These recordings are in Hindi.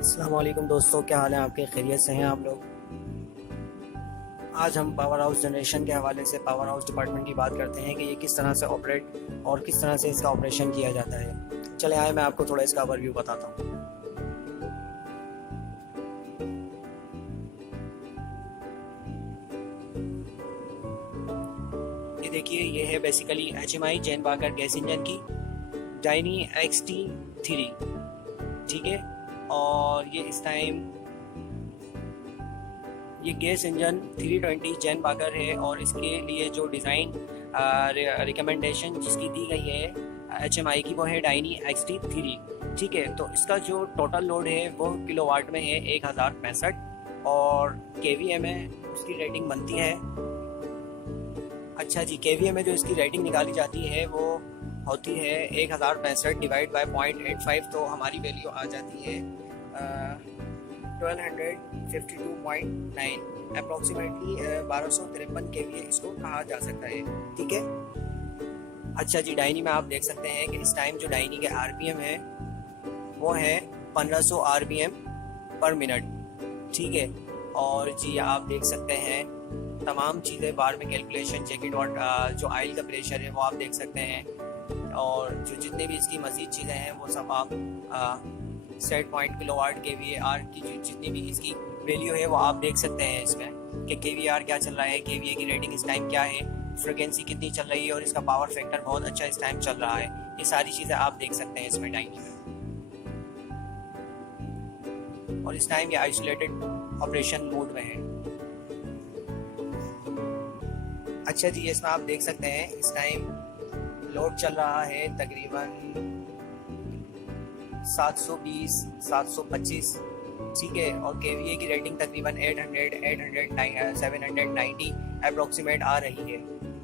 अस्सलाम वालेकुम दोस्तों, क्या हाल है आपके? खैरियत से हैं आप लोग? आज हम पावर हाउस जनरेशन के हवाले से पावर हाउस डिपार्टमेंट की बात करते हैं कि ये किस तरह से ऑपरेट और किस तरह से इसका ऑपरेशन किया जाता है। चले आए, मैं आपको थोड़ा इसका ओवरव्यू बताता हूँ। ये देखिए, ये है बेसिकली HMI जैन बाकर गैस इंजन की डायनी XT3, ठीक है। और ये इस टाइम ये गैस इंजन 320 जैन बाकर है और इसके लिए जो डिज़ाइन रिकमेंडेशन जिसकी दी गई है HMI की, वो है डायनी XT3, ठीक है। तो इसका जो टोटल लोड है वो किलोवाट में है 1065 और KVA में उसकी रेटिंग बनती है। अच्छा जी, KVA में जो इसकी रेटिंग निकाली जाती है वो होती है 1065 डिवाइड बाय 0.85, तो हमारी वैल्यू आ जाती है 1252.9, अप्रॉक्सीमेटली 1253 KVA इसको कहा जा सकता है, ठीक है। अच्छा जी, डायनी में आप देख सकते हैं कि इस टाइम जो डायनी के RPM है वो है 1500 RPM पर मिनट, ठीक है। और जी आप देख सकते हैं तमाम चीज़ें बार में कैलकुलेशन, जैकेट और जो ऑयल का प्रेशर है वो आप देख सकते हैं। और जो जितने भी इसकी मज़ीद चीज़ें हैं वो सब आप सेट पॉइंट किलोवाट KVAR की जो जितनी भी इसकी वैल्यू है वो आप देख सकते हैं इसमें कि KVAR क्या चल रहा है, KVA की रेटिंग इस टाइम क्या है, फ्रिक्वेंसी कितनी चल रही है और इसका पावर फैक्टर बहुत अच्छा इस टाइम चल रहा है। ये सारी चीज़ें आप देख सकते हैं इसमें डायनी में। और इस टाइम ये आइसोलेटेड ऑपरेशन मोड में है। अच्छा जी, इसमें आप देख सकते हैं इस टाइम लोड चल रहा है तकरीबन 720 725, ठीक है। और KVA की रेटिंग तकरीबन 800 790 अप्रॉक्सीमेट आ रही है।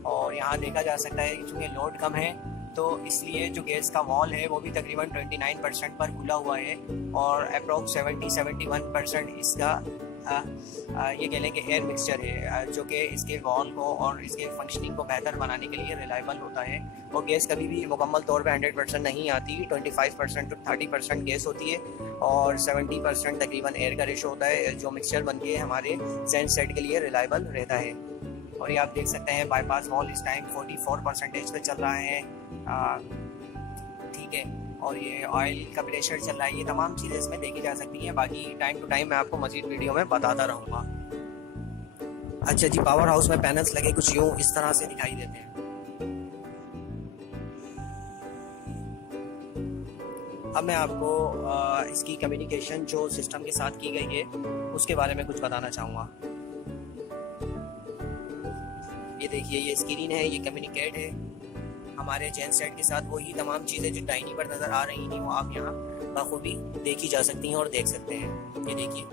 और यहाँ देखा जा सकता है कि चूँकि लोड कम है तो इसलिए जो गैस का वॉल है वो भी तकरीबन 29% पर खुला हुआ है और अप्रॉक्स 70-71% इसका ये कह लें कि एयर मिक्सचर है जो कि इसके वॉल को और इसके फंक्शनिंग को बेहतर बनाने के लिए रिलायबल होता है। और गैस कभी भी मुकम्मल तौर पे 100% नहीं आती, 25% to 30% गैस होती है और 70% तकरीबन एयर का रेशो होता है जो मिक्सचर बन के हमारे जेन सेट के लिए रिलायबल रहता है। और ये आप देख सकते हैं बाईपास वॉल इस टाइम 44% पे चल रहा है, ठीक है। और ये ऑयल का प्रेशर चल रहा है, ये तमाम चीज़ें इसमें देखी जा सकती हैं। बाकी टाइम टू टाइम मैं आपको मजीद वीडियो में बताता रहूँगा। अच्छा जी, पावर हाउस में पैनल्स लगे कुछ यूँ इस तरह से दिखाई देते हैं। अब मैं आपको इसकी कम्युनिकेशन जो सिस्टम के साथ की गई है उसके बारे में कुछ बताना चाहूँगा। ये देखिए, ये स्क्रीन है, ये कम्युनिकेट है हमारे जेन सेट के साथ। वही तमाम चीज़ें जो डायनी पर नज़र आ रही थी वो आप यहाँ बखूबी देखी जा सकती हैं और देख सकते हैं। ये देखिए,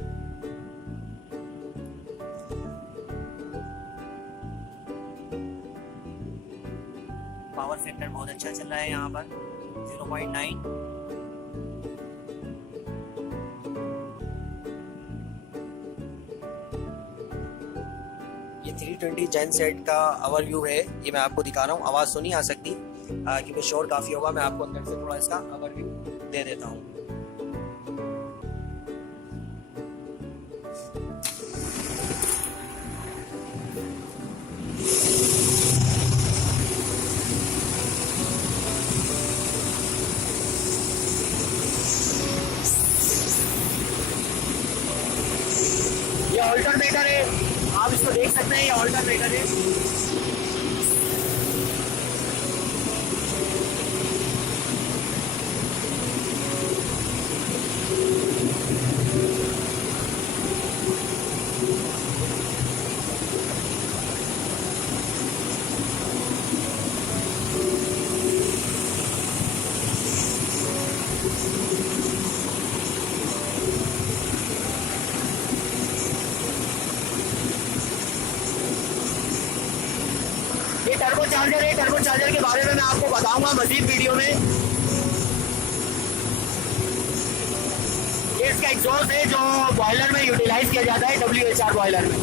पावर फैक्टर बहुत अच्छा चल रहा है यहाँ पर 0.9। ये 320 जेन सेट का ओवरव्यू है, ये मैं आपको दिखा रहा हूँ। आवाज़ सुनी आ सकती क्योंकि शोर काफ़ी होगा। मैं आपको अंदर से थोड़ा इसका ओवरव्यू दे देता हूँ। ये ऑल्टरनेटर है, आप इसको देख सकते हैं, ये ऑल्टरनेटर है। ये टर्बो चार्जर है, टर्बो चार्जर के बारे में मैं आपको बताऊंगा मजीद वीडियो में। ये इसका एग्जॉस्ट है जो बॉयलर में यूटिलाइज किया जाता है, WHR बॉयलर में।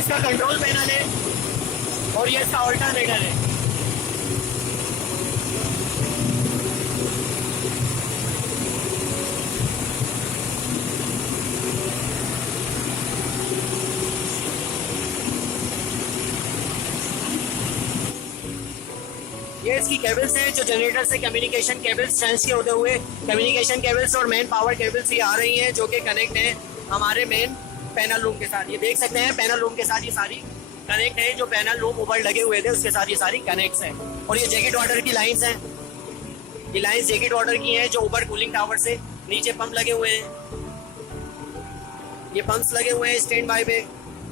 इसका कंट्रोल पैनल है और ये इसका ऑल्टरनेटर है। ये इसकी केबल्स हैं जो जनरेटर से कम्युनिकेशन केबल्स ट्रांसफर होते हुए कम्युनिकेशन केबल्स और मेन पावर केबल्स ये आ रही हैं जो कि कनेक्ट है हमारे मेन पैनल रूम के साथ। ये देख सकते हैं पैनल रूम के साथ ये सारी कनेक्ट है, जो पैनल रूम ऊपर लगे हुए थे उसके साथ ये सारी कनेक्ट हैं। और ये जैकेट वाटर की लाइंस हैं, ये लाइंस जैकेट वाटर की हैं जो ऊपर कूलिंग टावर से नीचे पंप लगे हुए हैं। ये पंप्स लगे हुए हैं स्टैंड बाय पे,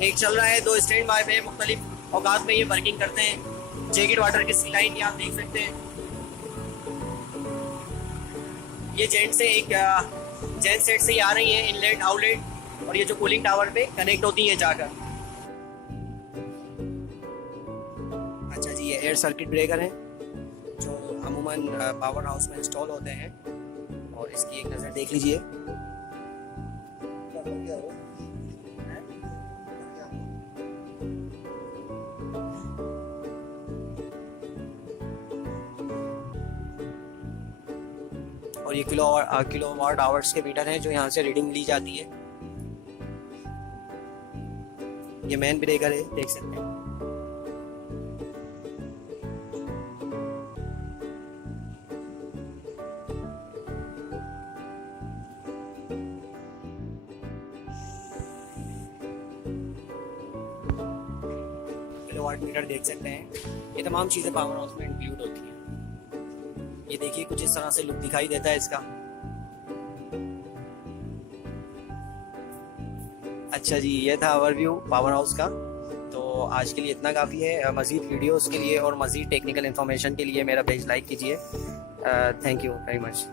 एक चल रहा है, 2 स्टैंड बाय पे, मुख्तलिफ औकात में ये वर्किंग करते हैं। जैकेट वाटर की सी लाइन ये आप देख सकते हैं। ये जेंट से एक जेंट सेट से ही आ रही है इनलेट आउटलेट, और ये जो कूलिंग टावर पे कनेक्ट होती है जाकर। अच्छा जी, ये एयर सर्किट ब्रेकर हैं जो अमूमन पावर हाउस में इंस्टॉल होते हैं, और इसकी एक नज़र देख लीजिए। और ये किलोवाट आवर्स के मीटर हैं जो यहाँ से रीडिंग ली जाती है। ये मेन ब्रेकर है, देख सकते हैं। किलोवाट मीटर देख सकते हैं। ये तमाम चीज़ें पावर हाउस में इंक्लूड होती हैं। ये देखिए कुछ इस तरह से लुक दिखाई देता है इसका। अच्छा जी, ये था ओवरव्यू पावर हाउस का। तो आज के लिए इतना काफ़ी है। मज़ीद वीडियोस के लिए और मज़ीद टेक्निकल इन्फॉर्मेशन के लिए मेरा पेज लाइक कीजिए। Thank you very much.